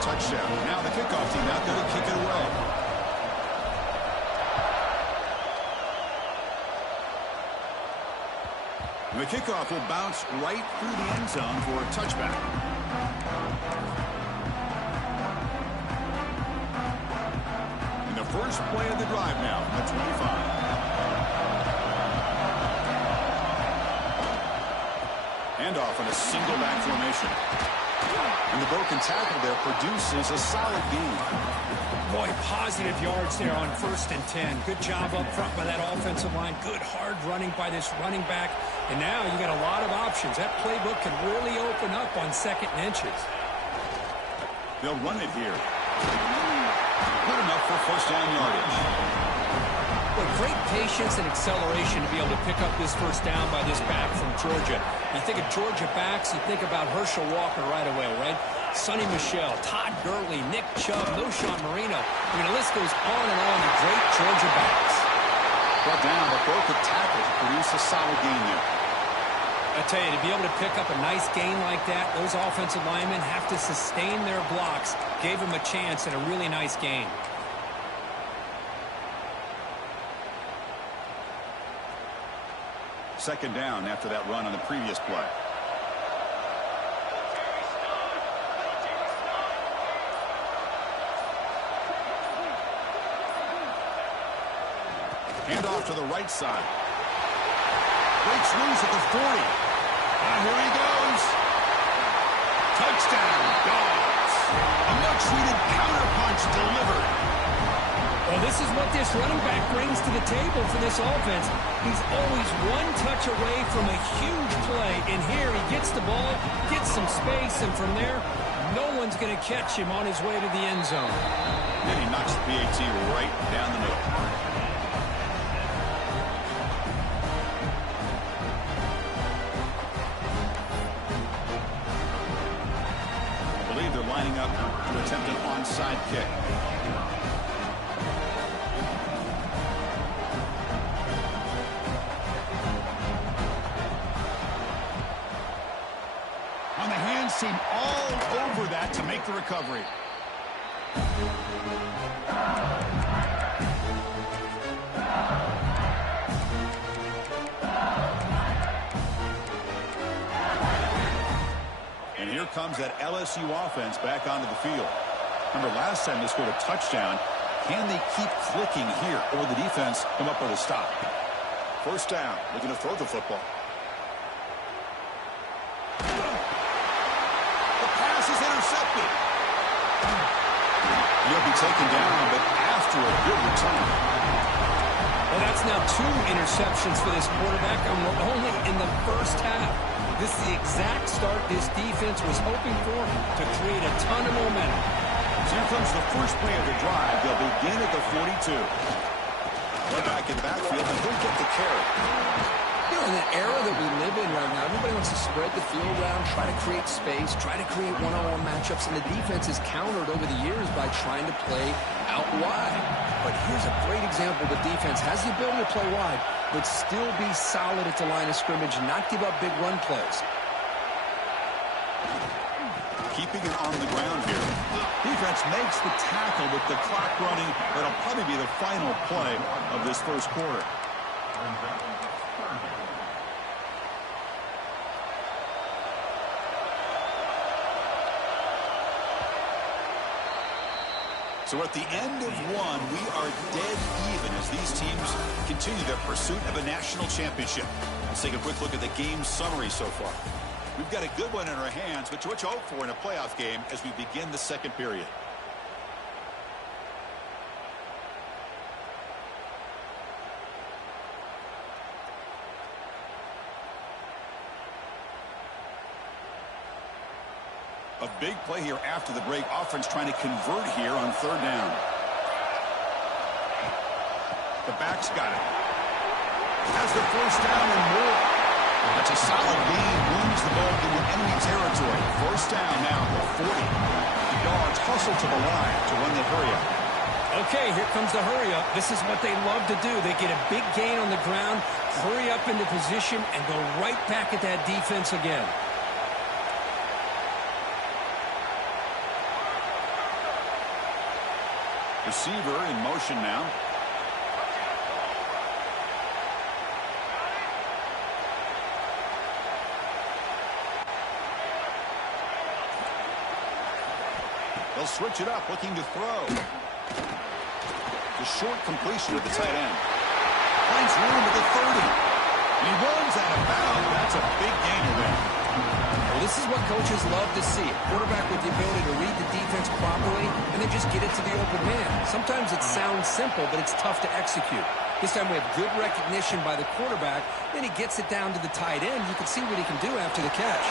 touchdown. Now the kickoff team out there to kick it away. The kickoff will bounce right through the end zone for a touchback. And the first play of the drive now from the 25. Handoff on a single back formation. And the broken tackle there produces a solid gain. Boy, positive yards there on 1st and 10. Good job up front by that offensive line. Good hard running by this running back. And now you got a lot of options. That playbook can really open up on 2nd and inches. They'll run it here. Good enough for first down yardage. Boy, great patience and acceleration to be able to pick up this first down by this back from Georgia. You think of Georgia backs, you think about Herschel Walker right away, right? Sonny Michel, Todd Gurley, Nick Chubb, Noshawn Marino. I mean, the list goes on and on of great Georgia backs. Brought down, but broke a tackle to produce a solid gain there. I tell you, to be able to pick up a nice gain like that, those offensive linemen have to sustain their blocks. Gave them a chance at a really nice gain. Second down after that run on the previous play. Handoff to the right side. Breaks loose at the 40. Here he goes. Touchdown, Dogs. A much-needed counterpunch delivered. Well, this is what this running back brings to the table for this offense. He's always one touch away from a huge play. And here he gets the ball, gets some space, and from there, no one's going to catch him on his way to the end zone. Then he knocks the PAT right down the middle. I believe they're lining up to attempt an onside kick. Seem all over that to make the recovery. And here comes that LSU offense back onto the field. Remember, last time they scored a touchdown. Can they keep clicking here, or will the defense come up with a stop? First down, looking to throw the football. Intercepted. He'll be taken down, but after a good return. Well, that's now 2 interceptions for this quarterback, and we're only in the first half. This is the exact start this defense was hoping for to create a ton of momentum. So here comes the first play of the drive. They'll begin at the 42. They're back in the backfield, and he'll get the carry. You know, in the era that we live in right now, everybody wants to spread the field around, try to create space, try to create one-on-one matchups, and the defense is countered over the years by trying to play out wide. But here's a great example. The defense has the ability to play wide, but still be solid at the line of scrimmage, not give up big run plays. Keeping it on the ground here. Defense makes the tackle with the clock running. That'll probably be the final play of this first quarter. So at the end of one, we are dead even as these teams continue their pursuit of a national championship. Let's take a quick look at the game summary so far. We've got a good one in our hands, but what you hope for in a playoff game as we begin the second period. A big play here after the break. Offense trying to convert here on third down. The back's got it. Has the first down and more. That's a solid gain. Moves the ball into enemy territory. First down now at 40. The Dogs hustle to the line to run the hurry up. Okay, here comes the hurry up. This is what they love to do. They get a big gain on the ground, hurry up into position, and go right back at that defense again. Receiver in motion now. They'll switch it up, looking to throw. The short completion at the tight end. Finds room at the 30. And he runs out of bounds. That's a big gain to win. Well, this is what coaches love to see. A quarterback with the ability to read the defense properly and then just get it to the open man. Sometimes it sounds simple, but it's tough to execute. This time we have good recognition by the quarterback. Then he gets it down to the tight end. You can see what he can do after the catch.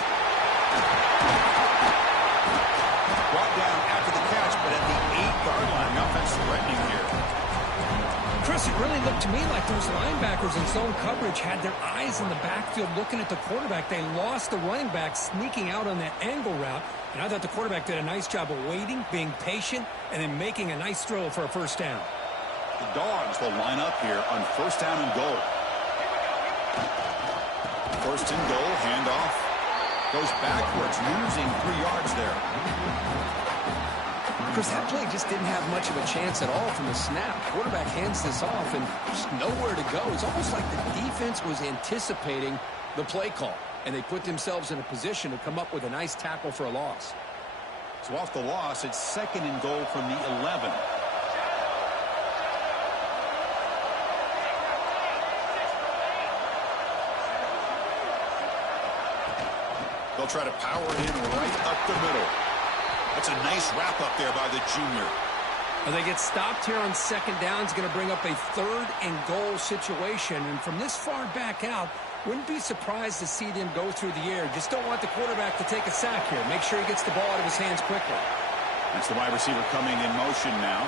Brought down after the catch, but at the 8-yard line. The offense threatening here. Chris, it really looked to me like those linebackers in zone coverage had their eyes in the backfield looking at the quarterback. They lost the running back sneaking out on that angle route. And I thought the quarterback did a nice job of waiting, being patient, and then making a nice throw for a first down. The Dogs will line up here on first down and goal. First and goal, handoff. Goes backwards, losing 3 yards there. Chris, that play just didn't have much of a chance at all from the snap. Quarterback hands this off and just nowhere to go. It's almost like the defense was anticipating the play call, and they put themselves in a position to come up with a nice tackle for a loss. So off the loss, it's second and goal from the 11. They'll try to power it in right up the middle. That's a nice wrap up there by the junior. Well, they get stopped here on second down. It's going to bring up a third and goal situation. And from this far back out, wouldn't be surprised to see them go through the air. Just don't want the quarterback to take a sack here. Make sure he gets the ball out of his hands quickly. That's the wide receiver coming in motion now.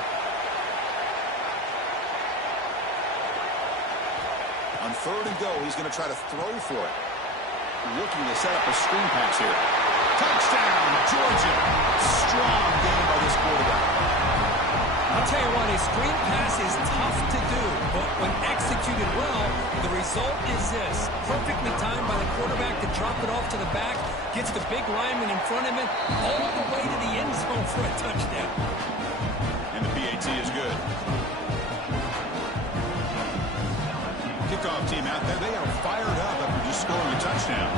On third and goal, he's going to try to throw for it. Looking to set up a screen pass here. Touchdown, Georgia. Strong game by this quarterback. I'll tell you what, a screen pass is tough to do, but when executed well, the result is this. Perfectly timed by the quarterback to drop it off to the back, gets the big lineman in front of him, all the way to the end zone for a touchdown. And the PAT is good. Kickoff team out there, they are fired up after just scoring a touchdown.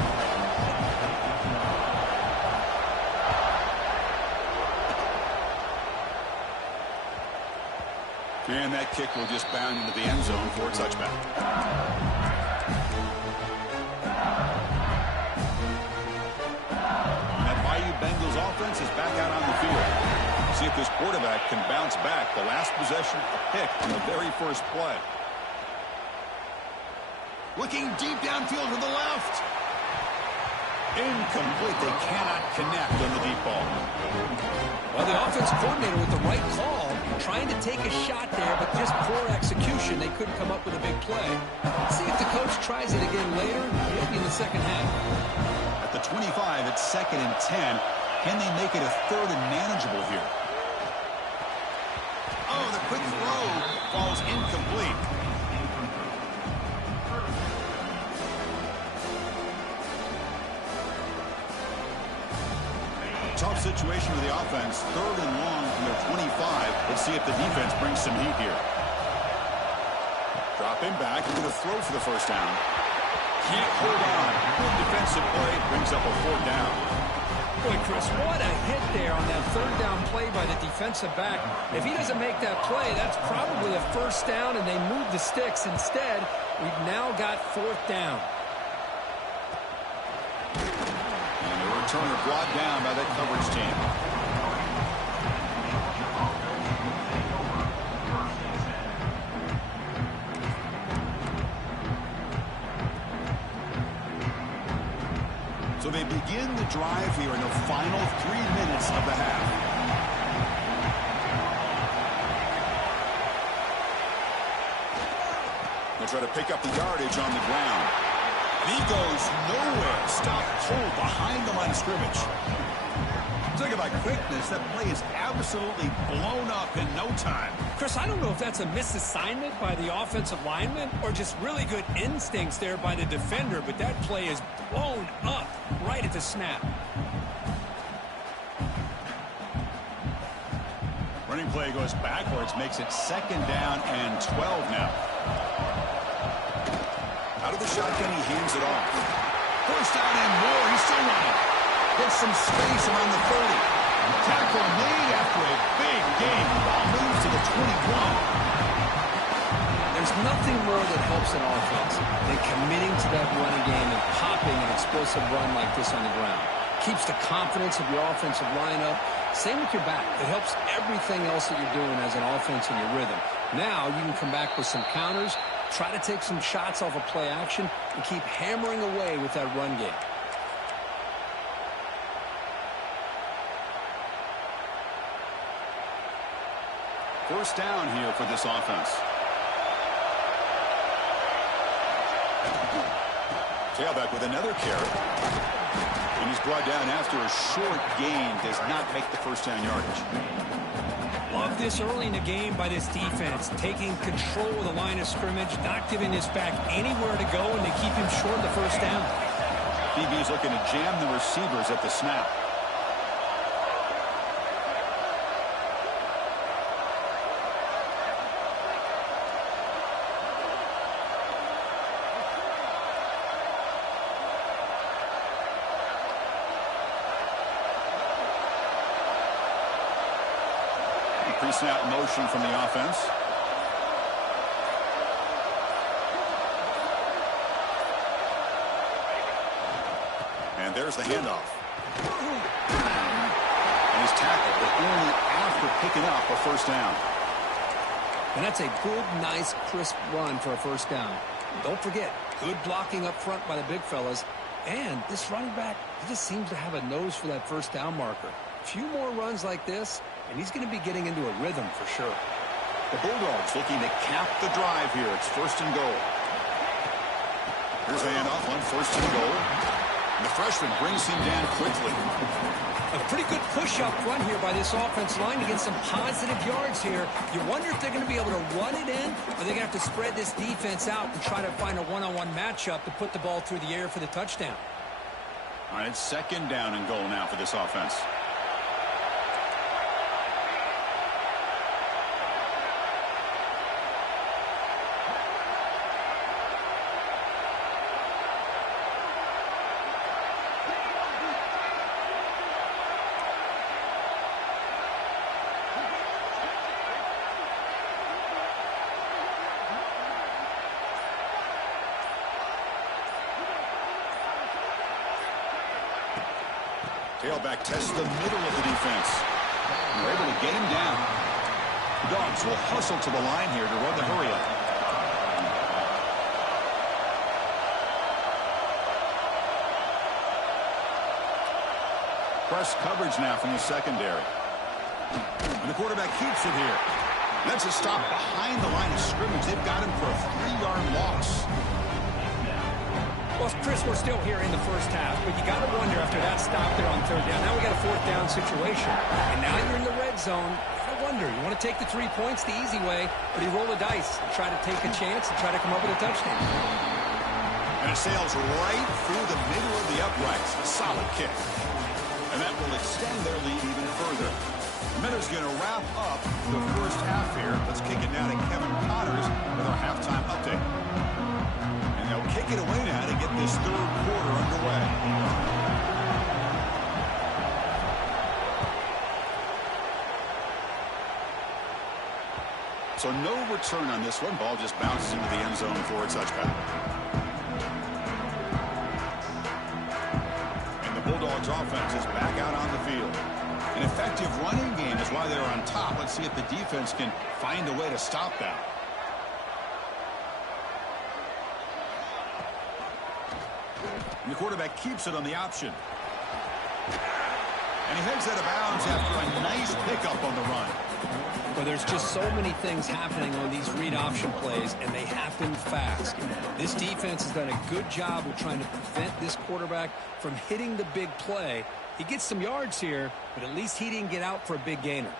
And that kick will just bound into the end zone for a touchback. That Bayou Bengals offense is back out on the field. See if this quarterback can bounce back. The last possession, a pick in the very first play. Looking deep downfield to the left. Incomplete. They cannot connect on the deep ball. Well, the offense coordinator with the right call, trying to take a shot there, but just poor execution. They couldn't come up with a big play. Let's see if the coach tries it again later, maybe in the second half. At the 25, it's second and 10. Can they make it a third and manageable here? Oh, the quick throw falls incomplete. Tough situation for the offense. Third and long from their 25. Let's see if the defense brings some heat here. Dropping back. He's going to throw for the first down. Can't hold on. Good defensive play. Brings up a fourth down. Boy, Chris, what a hit there on that third down play by the defensive back. If he doesn't make that play, that's probably a first down, and they move the sticks. Instead, we've now got fourth down. Turner brought down by that coverage team. So they begin the drive here in the final 3 minutes of the half. They'll try to pick up the yardage on the ground. And he goes nowhere. Stop cold behind the line of scrimmage. Talking about quickness, that play is absolutely blown up in no time. Chris, I don't know if that's a misassignment by the offensive lineman or just really good instincts there by the defender, but that play is blown up right at the snap. Running play goes backwards, makes it 2nd down and 12 now. Out of the shotgun, he hands it off. 1st down and more. He's still running. Gets some space around the 30. Tackle made after a big game. Ball moves to the 21. There's nothing more that helps an offense than committing to that running game and popping an explosive run like this on the ground. Keeps the confidence of your offensive lineup. Same with your back. It helps everything else that you're doing as an offense in your rhythm. Now you can come back with some counters, try to take some shots off of play action, and keep hammering away with that run game. First down here for this offense. Tailback with another carry. And he's brought down after a short gain. Does not make the 1st down yardage. Love this early in the game by this defense. Taking control of the line of scrimmage, not giving this back anywhere to go, and they keep him short of the 1st down. DB's looking to jam the receivers at the snap. Pre-snap motion from the offense. And there's the handoff. And he's tackled, but only after picking up a 1st down. And that's a good, nice, crisp run for a 1st down. Don't forget, good blocking up front by the big fellas. And this running back, he just seems to have a nose for that 1st down marker. A few more runs like this, and he's going to be getting into a rhythm for sure. The Bulldogs looking to cap the drive here. It's 1st and goal. Here's a handoff on 1st and goal. And the freshman brings him down quickly. A pretty good push up front here by this offense line to get some positive yards here. You wonder if they're going to be able to run it in, or they're going to have to spread this defense out and try to find a one-on-one matchup to put the ball through the air for the touchdown. All right, 2nd down and goal now for this offense. Tailback tests the middle of the defense. And they're able to get him down. The Dogs will hustle to the line here to run the hurry up. Press coverage now from the secondary. And the quarterback keeps it here. That's a stop behind the line of scrimmage. They've got him for a 3-yard loss. Well, Chris, we're still here in the 1st half, but you got to wonder after that stop there on 3rd down. Now we got a 4th down situation, and now you're in the red zone. You got to wonder, you want to take the 3 points the easy way, or do you roll the dice and try to take a chance and try to come up with a touchdown? And it sails right through the middle of the uprights. A solid kick. And that will extend their lead even further. Minter's going to wrap up the 1st half here. Let's kick it now to Kevin Connors with our halftime update. And they'll kick it away now to get this 3rd quarter underway. So no return on this one. Ball just bounces into the end zone for a touchback. And the Bulldogs offense is back out on the field. An effective running game is why they're on top. Let's see if the defense can find a way to stop that. And the quarterback keeps it on the option. And he heads out of bounds after a nice pickup on the run. Well, there's just so many things happening on these read option plays, and they happen fast. This defense has done a good job of trying to prevent this quarterback from hitting the big play. He gets some yards here, but at least he didn't get out for a big gainer.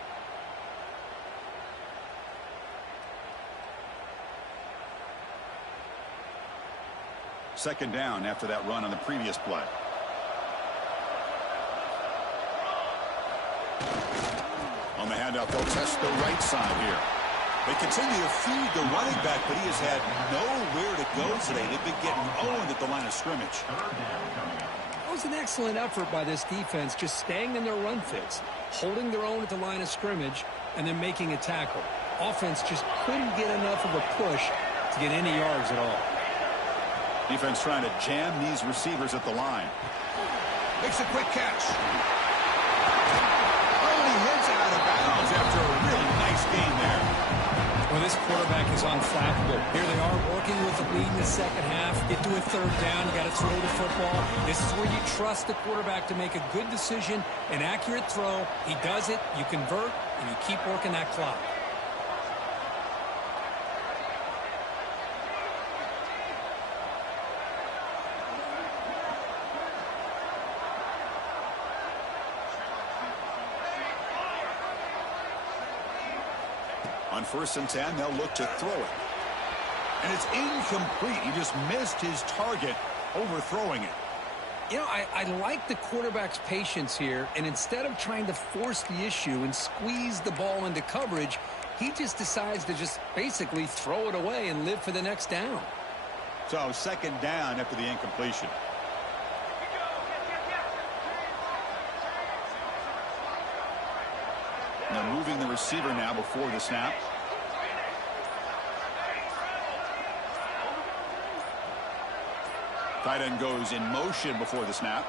Second down after that run on the previous play. On the handout, they'll test the right side here. They continue to feed the running back, but he has had nowhere to go today. They've been getting owned at the line of scrimmage. That was an excellent effort by this defense, just staying in their run fits, holding their own at the line of scrimmage, and then making a tackle. Offense just couldn't get enough of a push to get any yards at all. Defense trying to jam these receivers at the line. Makes a quick catch. Oh, he heads out of bounds after a really nice game there. Well, this quarterback is unflappable. Here they are working with the lead in the second half. Get to a third down. You got to throw the football. This is where you trust the quarterback to make a good decision, an accurate throw. He does it. You convert, and you keep working that clock. On 1st and 10, they'll look to throw it. And it's incomplete. He just missed his target, overthrowing it. You know, I like the quarterback's patience here, and instead of trying to force the issue and squeeze the ball into coverage, he just decides to just basically throw it away and live for the next down. So 2nd down after the incompletion. They're moving the receiver now before the snap. Tight end goes in motion before the snap.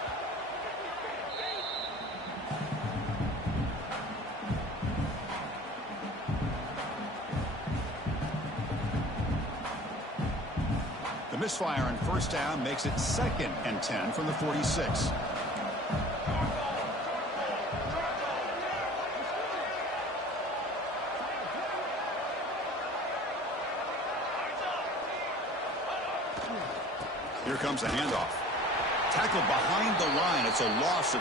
The misfire on 1st down makes it 2nd and 10 from the 46. Here comes a handoff. Tackled behind the line. It's a loss of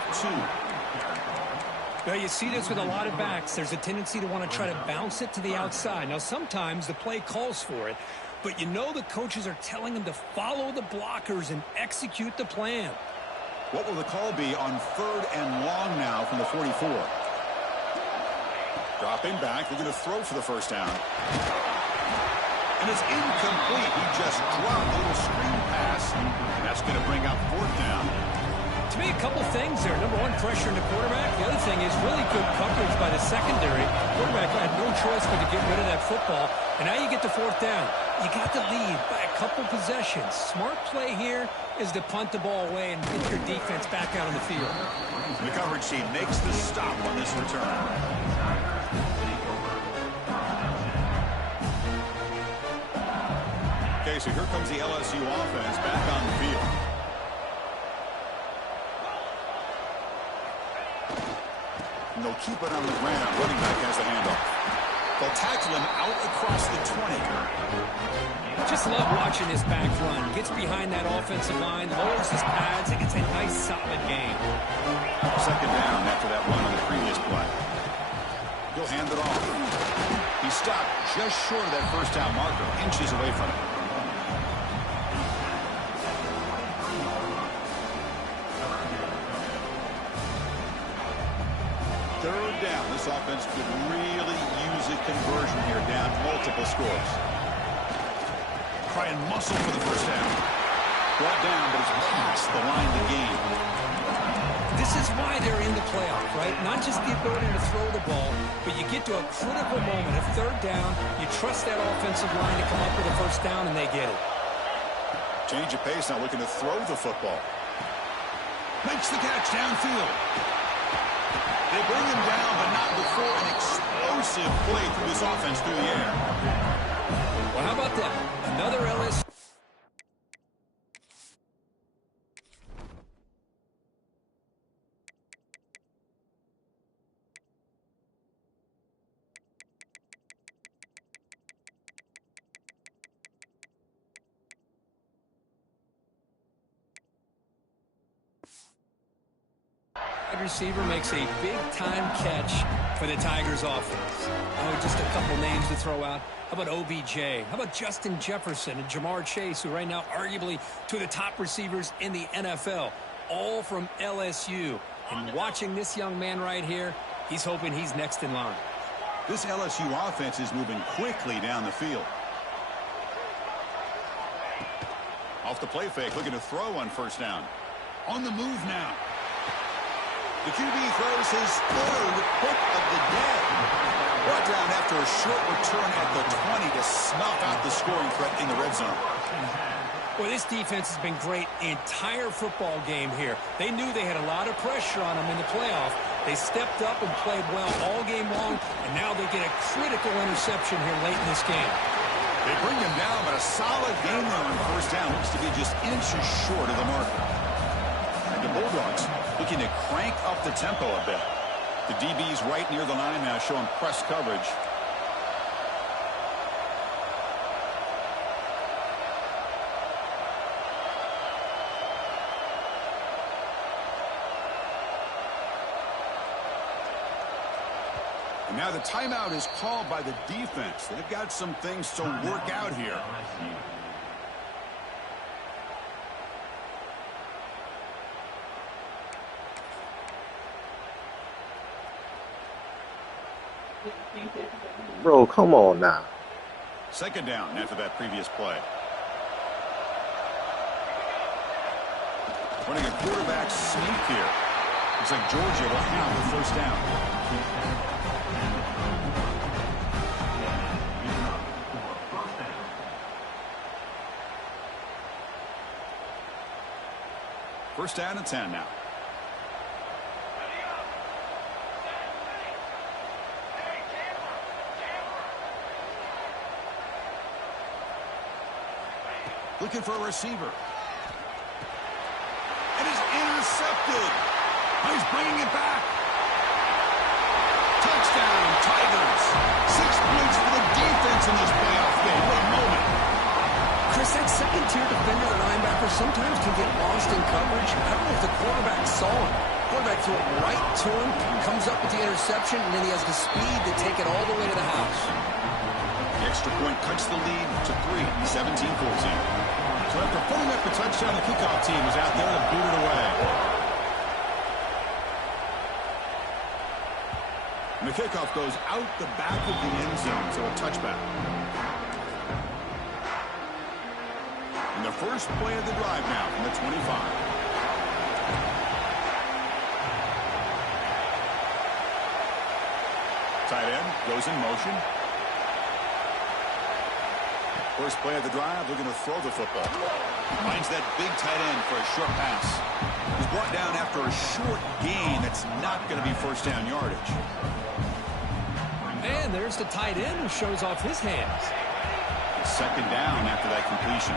2. Well, you see this with a lot of backs. There's a tendency to want to try to bounce it to the outside. Now, sometimes the play calls for it, but you know the coaches are telling them to follow the blockers and execute the plan. What will the call be on 3rd and long now from the 44? Dropping back. They're going to throw for the 1st down. And it's incomplete. He just dropped a little screen pass, and that's going to bring up 4th down. To me, a couple things there. Number one, pressure in the quarterback. The other thing is really good coverage by the secondary. Quarterback had no choice but to get rid of that football. And now you get to 4th down. You got the lead by a couple possessions. Smart play here is to punt the ball away and get your defense back out on the field. The coverage team makes the stop on this return. Okay, so here comes the LSU offense back on the field. And they'll keep it on the ground. Running back has the handoff. They'll tackle him out across the 20. Just love watching this back run. Gets behind that offensive line, lowers his pads, and gets a nice solid gain. 2nd down after that run on the previous play. He'll hand it off. He stopped just short of that 1st down marker, inches away from it. Third down. This offense could really use a conversion here, down multiple scores. Try and muscle for the 1st down. Brought down, but it's past the line to gain. This is why they're in the playoff, right? Not just the ability to throw the ball, but you get to a critical moment of 3rd down. You trust that offensive line to come up with a 1st down, and they get it. Change of pace now, looking to throw the football. Makes the catch downfield. They bring him down, but not before an explosive play through this offense through the air. Well, how about that? Another LSU. Receiver makes a big-time catch for the Tigers offense. Oh, just a couple names to throw out. How about OBJ? How about Justin Jefferson and Jamar Chase, who right now arguably two of the top receivers in the NFL, all from LSU. And watching this young man right here, He's hoping he's next in line. This LSU offense is moving quickly down the field. Off the play fake, looking to throw on first down. On the move now. The QB throws his third hook of the day. Brought down after a short return at the 20 to snuff out the scoring threat in the red zone. Well, this defense has been great the entire football game here. They knew they had a lot of pressure on them in the playoff. They stepped up and played well all game long, and now they get a critical interception here late in this game. They bring him down, but a solid game there on first down. Looks to be just inches short of the marker. And the Bulldogs looking to crank up the tempo a bit. The DB's right near the line now, showing press coverage. And now the timeout is called by the defense. They've got some things to work out here. Bro, come on now. Second down after that previous play. Running a quarterback sneak here. Looks like Georgia will have the first down. First down and 10 now. Looking for a receiver. And he's intercepted. He's bringing it back. Touchdown, Tigers. 6 points for the defense in this playoff game. What a moment. Chris, that second-tier defender or linebacker sometimes can get lost in coverage. I don't know if the quarterback saw him. Quarterback threw it right to him, comes up with the interception, and then he has the speed to take it all the way to the house. The extra point cuts the lead to 3, 17-14. So after putting up the touchdown, the kickoff team was out there to boot it away. And the kickoff goes out the back of the end zone, so a touchback. And the first play of the drive now from the 25. Tight end goes in motion. First play of the drive, looking to throw the football. Finds that big tight end for a short pass. He's brought down after a short gain that's not going to be first down yardage. And there's the tight end who shows off his hands. Second down after that completion.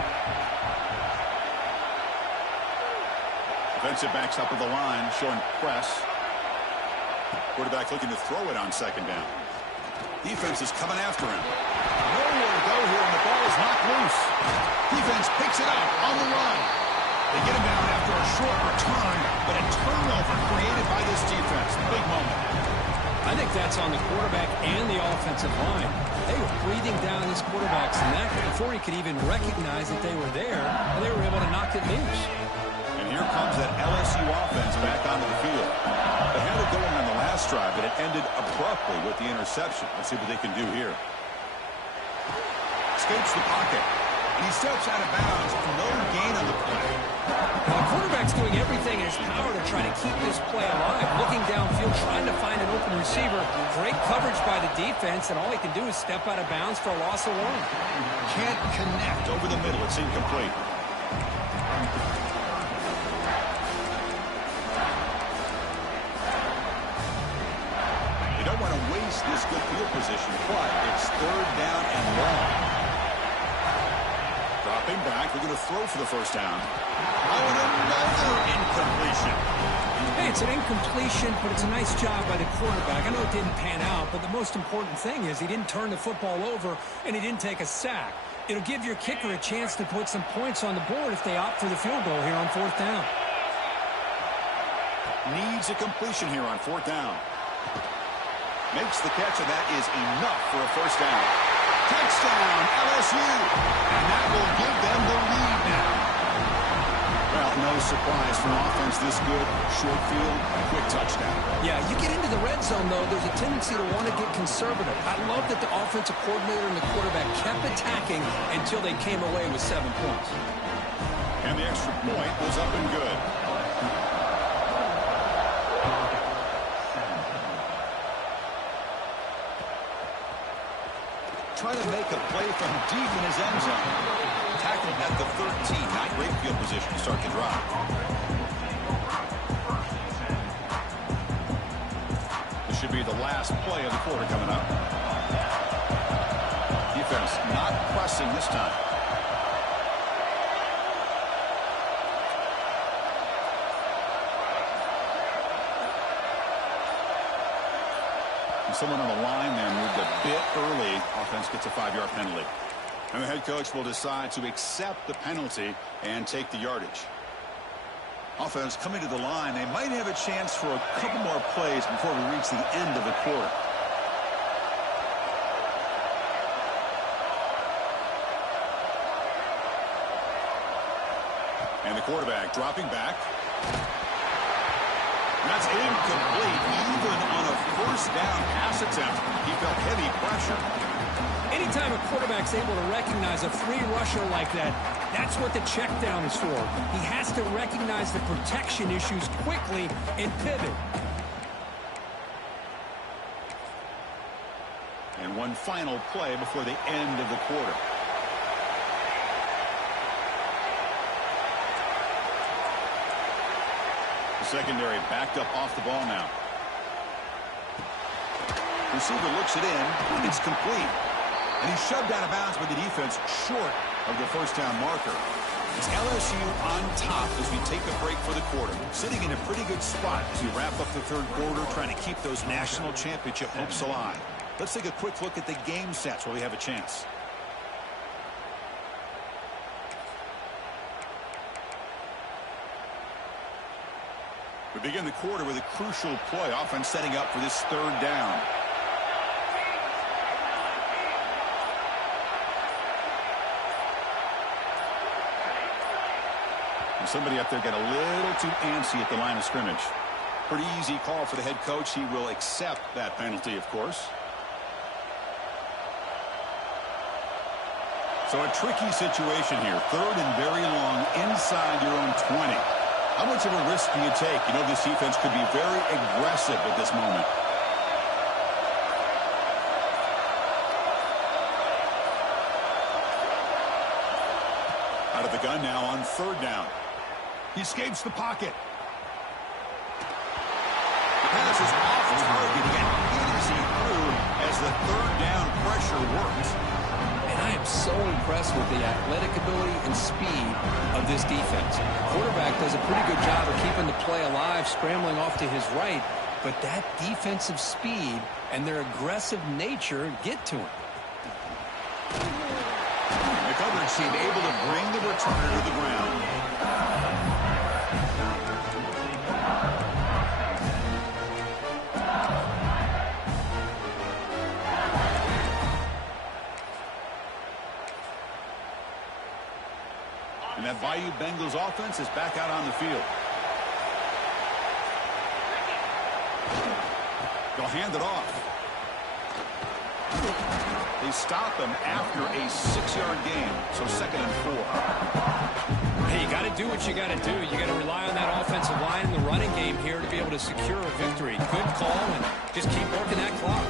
Defensive backs up at the line, showing press. Quarterback looking to throw it on second down. Defense is coming after him. Nowhere to go here, and the ball is knocked loose. Defense picks it up on the run. They get him down after a short return, but a turnover created by this defense. Big moment. I think that's on the quarterback and the offensive line. They were breathing down this quarterback's neck before he could even recognize that they were there, and they were able to knock it loose. And here comes that LSU offense back onto the field. They had it going on the last drive, but it ended abruptly with the interception. Let's see what they can do here. Escapes the pocket, and he steps out of bounds. No gain on the play. Well, the quarterback's doing everything in his power to try to keep this play alive. Looking downfield, trying to find an open receiver. Great coverage by the defense, and all he can do is step out of bounds for a loss of 1. Can't connect over the middle. It's incomplete. They don't want to waste this good field position, but it's third down and long. Dropping back, looking to throw for the first down. Oh, and another incompletion. Hey, it's an incompletion, but it's a nice job by the quarterback. I know it didn't pan out, but the most important thing is he didn't turn the football over, and he didn't take a sack. It'll give your kicker a chance to put some points on the board if they opt for the field goal here on fourth down. Needs a completion here on fourth down. Makes the catch, and that is enough for a first down. Touchdown, LSU. And that will give them the lead now. Well, no surprise for an offense this good. Short field, quick touchdown. Yeah, you get into the red zone, though, there's a tendency to want to get conservative. I love that the offensive coordinator and the quarterback kept attacking until they came away with 7 points. And the extra point was up and good. Trying to make a play from deep in his end zone. Tackled at the 13. Not great field position to start the drive. This should be the last play of the quarter coming up. Defense not pressing this time. Someone on the line there moved a bit early. Offense gets a 5-yard penalty. And the head coach will decide to accept the penalty and take the yardage. Offense coming to the line. They might have a chance for a couple more plays before we reach the end of the quarter. And the quarterback dropping back. That's incomplete. Even on a first down pass attempt, he felt heavy pressure. Anytime a quarterback's able to recognize a free rusher like that, that's what the check down is for. He has to recognize the protection issues quickly and pivot. And one final play before the end of the quarter. Secondary backed up off the ball now. Receiver looks it in. It's complete. And he's shoved out of bounds by the defense short of the first down marker. It's LSU on top as we take a break for the quarter. Sitting in a pretty good spot as we wrap up the third quarter, trying to keep those national championship hopes alive. Let's take a quick look at the game sets where we have a chance. We begin the quarter with a crucial play. Offense setting up for this third down. And somebody up there got a little too antsy at the line of scrimmage. Pretty easy call for the head coach. He will accept that penalty, of course. So a tricky situation here. Third and very long inside your own 20. How much of a risk do you take? You know, this defense could be very aggressive at this moment. Out of the gun now on third down. He escapes the pocket. The pass is off target. He got easy through as the third down pressure works. I am so impressed with the athletic ability and speed of this defense. Quarterback does a pretty good job of keeping the play alive, scrambling off to his right, but that defensive speed and their aggressive nature get to him. The coverage team able to bring the returner to the ground. And that Bayou Bengals offense is back out on the field. They'll hand it off. They stop him after a 6-yard gain, so 2nd and 4. Hey, you got to do what you got to do. You got to rely on that offensive line in the running game here to be able to secure a victory. Good call, and just keep working that clock.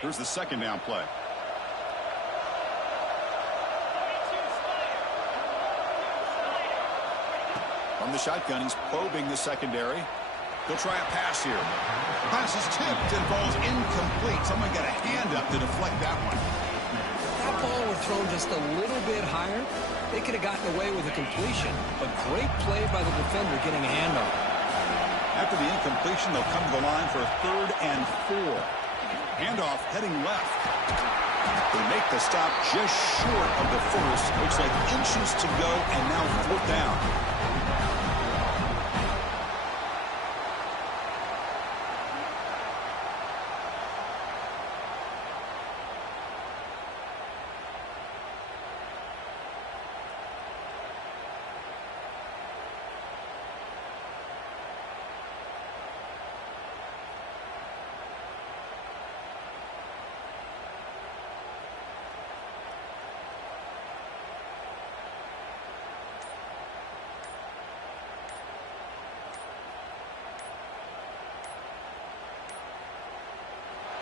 Here's the second down play. From the shotgun, he's probing the secondary. He'll try a pass here. The pass is tipped and falls incomplete. Someone got a hand up to deflect that one. If that ball were thrown just a little bit higher, they could have gotten away with a completion. A great play by the defender getting a hand on it. After the incompletion, they'll come to the line for a 3rd and 4. Handoff heading left. They make the stop just short of the first. Looks like inches to go, and now 4th down.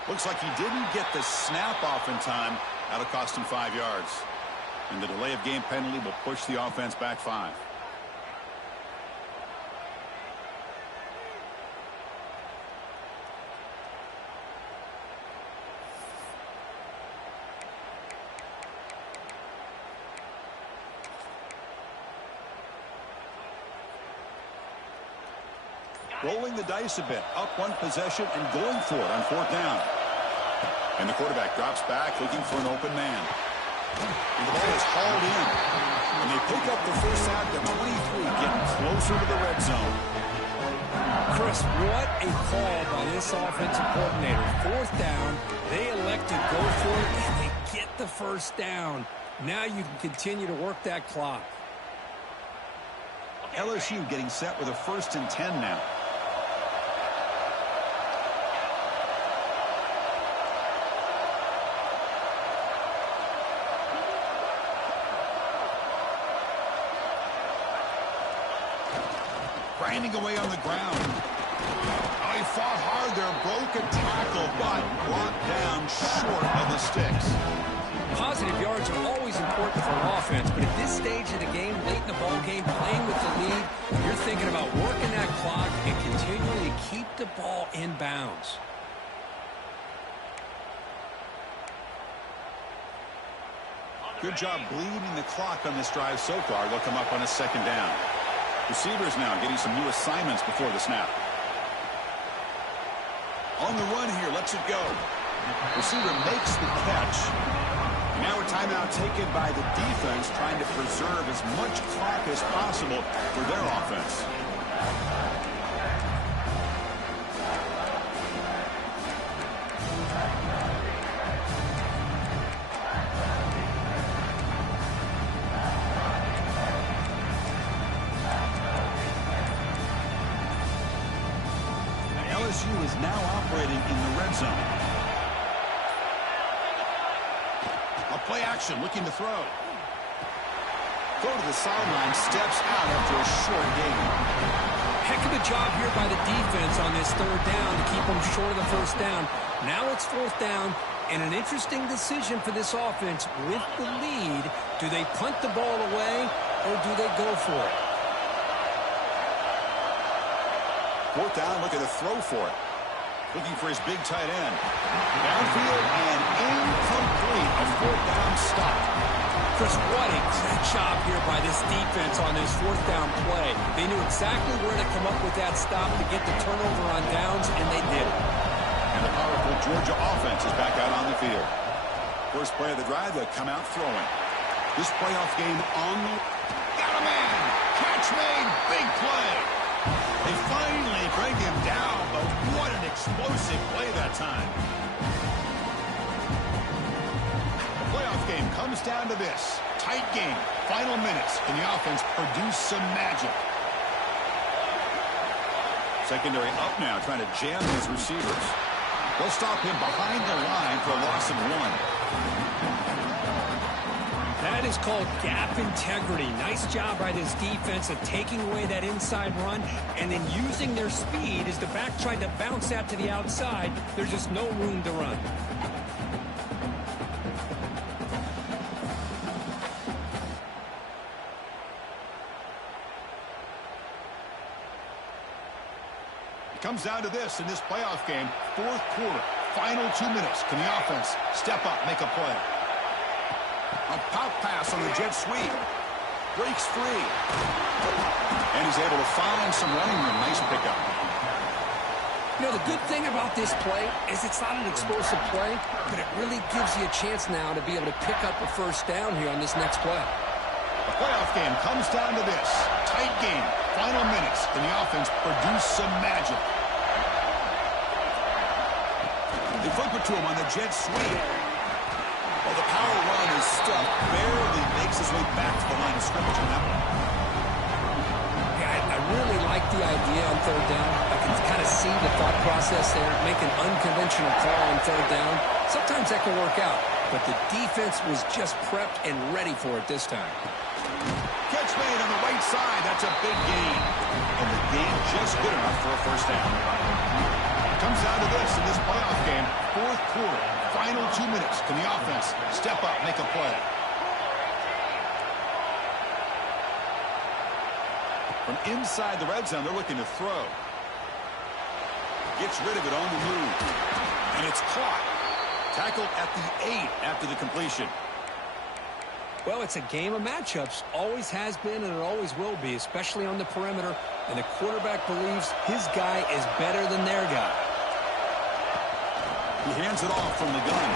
Looks like he didn't get the snap off in time. That'll cost him 5 yards. And the delay of game penalty will push the offense back 5. Rolling the dice a bit, up one possession and going for it on 4th down. And the quarterback drops back looking for an open man. And the ball is hauled in. And they pick up the first out to 23, getting closer to the red zone. Chris, what a call by this offensive coordinator. 4th down, they elect to go for it, and they get the first down. Now you can continue to work that clock. LSU getting set with a 1st and 10 now. Grinding away on the ground. Oh, he fought hard there, broke a tackle, but brought down short of the sticks. Positive yards are always important for an offense, but at this stage of the game, late in the ball game, playing with the lead, you're thinking about working that clock and continually keep the ball in bounds. Good job bleeding the clock on this drive so far. They'll come up on a 2nd down. Receivers now getting some new assignments before the snap. On the run here, lets it go. Receiver makes the catch. Now a timeout taken by the defense, trying to preserve as much clock as possible for their offense. LSU is now operating in the red zone. A play action, looking to throw. Throw to the sideline, steps out after a short gain. Heck of a job here by the defense on this 3rd down to keep them short of the 1st down. Now it's 4th down, and an interesting decision for this offense with the lead. Do they punt the ball away, or do they go for it? 4th down, look at the throw for it. Looking for his big tight end. Downfield and incomplete. A 4th down stop. Chris, what a great job here by this defense on this 4th down play. They knew exactly where to come up with that stop to get the turnover on downs, and they did it. And the powerful Georgia offense is back out on the field. First play of the drive, they'll come out throwing. This playoff game on the... Got a man! Catch made! Big play! They finally bring him down, but what an explosive play that time. The playoff game comes down to this. Tight game, final minutes, and the offense produced some magic. Secondary up now, trying to jam these receivers. They'll stop him behind the line for a loss of 1. That is called gap integrity. Nice job by this defense of taking away that inside run and then using their speed as the back tried to bounce that to the outside. There's just no room to run. It comes down to this in this playoff game. 4th quarter, final 2 minutes. Can the offense step up, make a play? A pop pass on the jet sweep. Breaks free. And he's able to find some running room. Nice pickup. You know, the good thing about this play is it's not an explosive play, but it really gives you a chance now to be able to pick up a 1st down here on this next play. The playoff game comes down to this. Tight game. Final minutes. Can the offense produce some magic? They flip it to him on the jet sweep. Well, the power run is stuck. Barely makes his way back to the line of scrimmage on that one. Yeah, I really like the idea on 3rd down. I can kind of see the thought process there. Make an unconventional call on 3rd down. Sometimes that can work out, but the defense was just prepped and ready for it this time. Catch made on the right side. That's a big gain. And the gain just good enough for a 1st down. Comes down to this in this playoff game. Fourth quarter, final 2 minutes. Can the offense step up, make a play? From inside the red zone, they're looking to throw. Gets rid of it on the move. And it's caught. Tackled at the 8 after the completion. Well, it's a game of matchups. Always has been and it always will be, especially on the perimeter. And the quarterback believes his guy is better than their guy. He hands it off from the gun.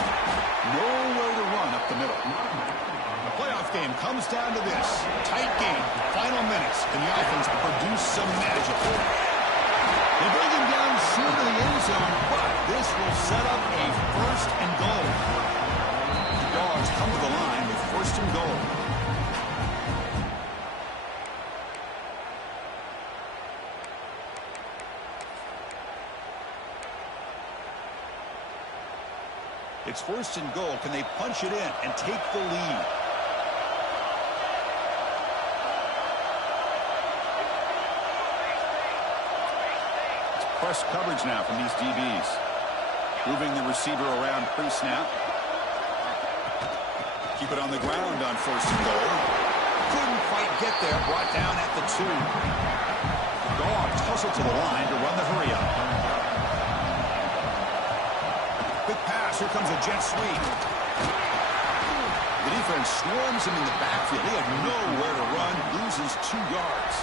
Nowhere to run up the middle. The playoff game comes down to this. Tight game. Final minutes. Can the offense produce some magic? They bring him down short of the end zone, but this will set up a first and goal. The Dogs come to the line with first and goal. It's first and goal. Can they punch it in and take the lead? It's press coverage now from these DBs. Moving the receiver around pre-snap. Keep it on the ground on first and goal. Couldn't quite get there. Brought down at the 2. The Dogs hustle to the line to run the hurry up. Quick pass. Here comes a jet sweep. The defense swarms him in the backfield. He had nowhere to run. Loses 2 yards.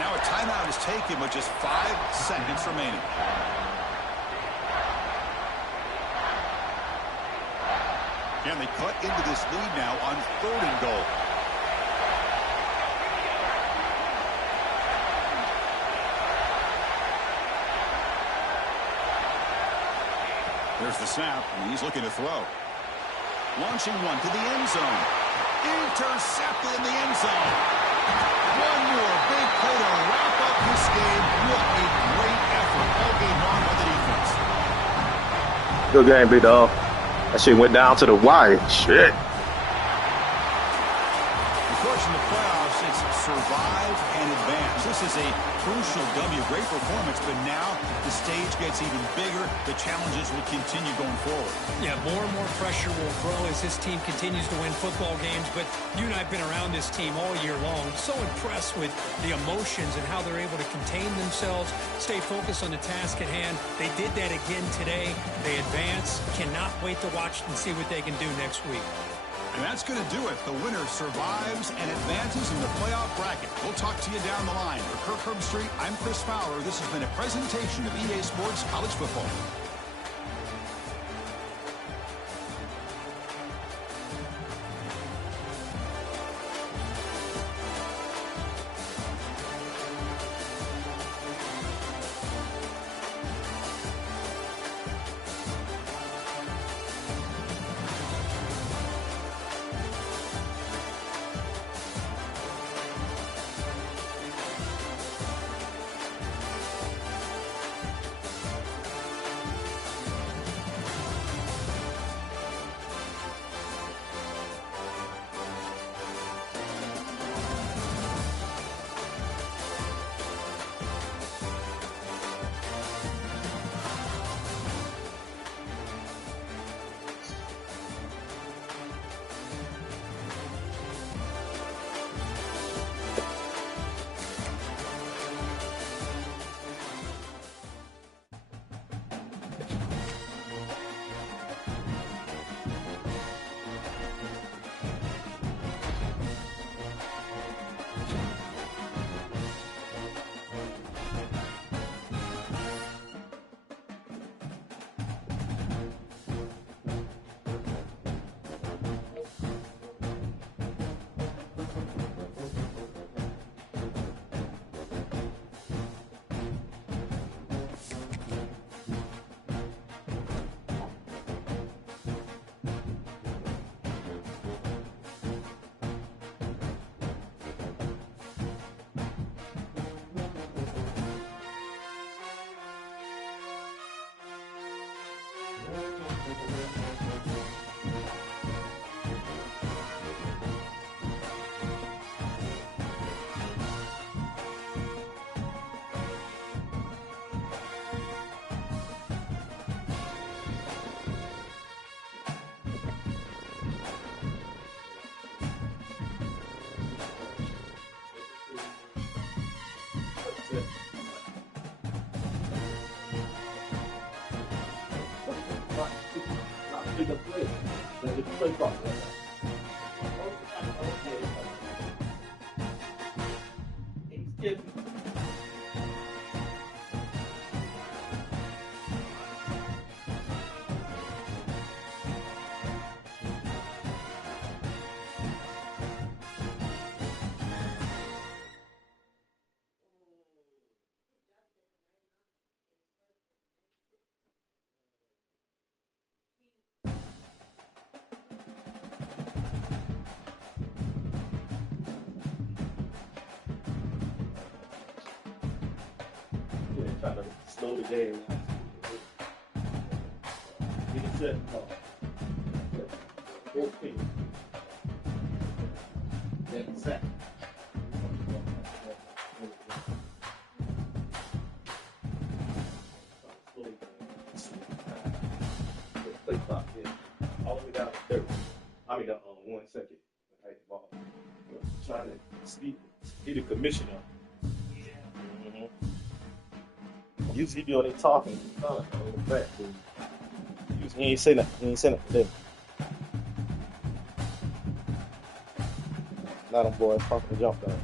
Now a timeout is taken with just 5 seconds remaining. And they cut into this lead now on third and goal. There's the snap, and he's looking to throw. Launching one to the end zone. Intercepted in the end zone. One more big play to wrap up this game. What a great effort all game long by the defense. Good game, big dog. That shit went down to the wire. Shit. Of course, in the playoffs, it's survive and advance. This is a crucial W. Great performance, but now the stage gets even bigger. The challenges will continue going forward. Yeah, more and more pressure will grow as this team continues to win football games. But you and I have been around this team all year long. So impressed with the emotions and how they're able to contain themselves, stay focused on the task at hand. They did that again today. They advance. Cannot wait to watch and see what they can do next week. And that's going to do it. The winner survives and advances in the playoff bracket. We'll talk to you down the line. For Kirk Herbstreit, I'm Chris Fowler. This has been a presentation of EA Sports College Football. Trying to slow the game. Get it set. 14. Then set. Play clock here. All the way down to 30. I mean, 1 second. Right, the ball. Trying to speed the commission up. Usually he be on there talking. He ain't say nothing. He ain't say nothing today. Now them boys talking to jump down.